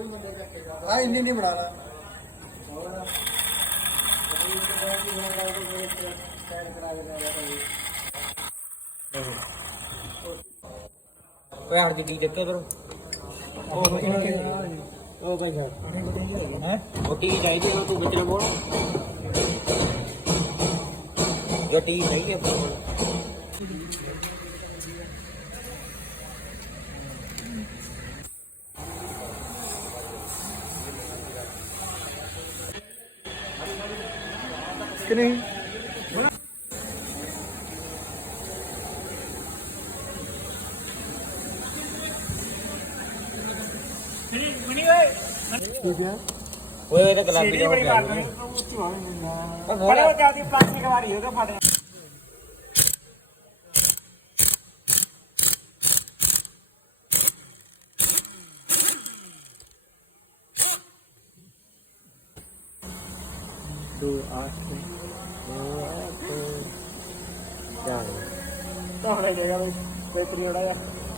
ਆ ਇੰਨੀ ਨਹੀਂ ਬਣਾਣਾ ਓਏ ਹਰ ਜੀ ਦੇਖੋ ਇਧਰ ਉਹ ਭਾਈ ਸਾਹਿਬ ਹੈ ਰੋਟੀ ਚਾਹੀਦੀ ਹੈ ਤੂੰ ਵਿੱਚ ਨਾ ਬੋਲ ਰੋਟੀ ਚਾਹੀਦੀ ਹੈ ਕਿ ਨਹੀਂ ਠੀਕ ਹੈ ਓਏ ਇਹ ਗੁਲਾਬੀ ਦਾ ਹੋ ਗਿਆ ਬੜੇ ਹੋ ਜਾਂਦੀ ਪਲਾਸਟਿਕ ਵਾਲੀ ਉਹਦਾ ਫੜਿਆ ਦੋ ਆਠ ਤਾਂ ਦੇਗਾ ਬਈ ਬੇਤਰੀ ਹੋੜਾ ਯਾਰ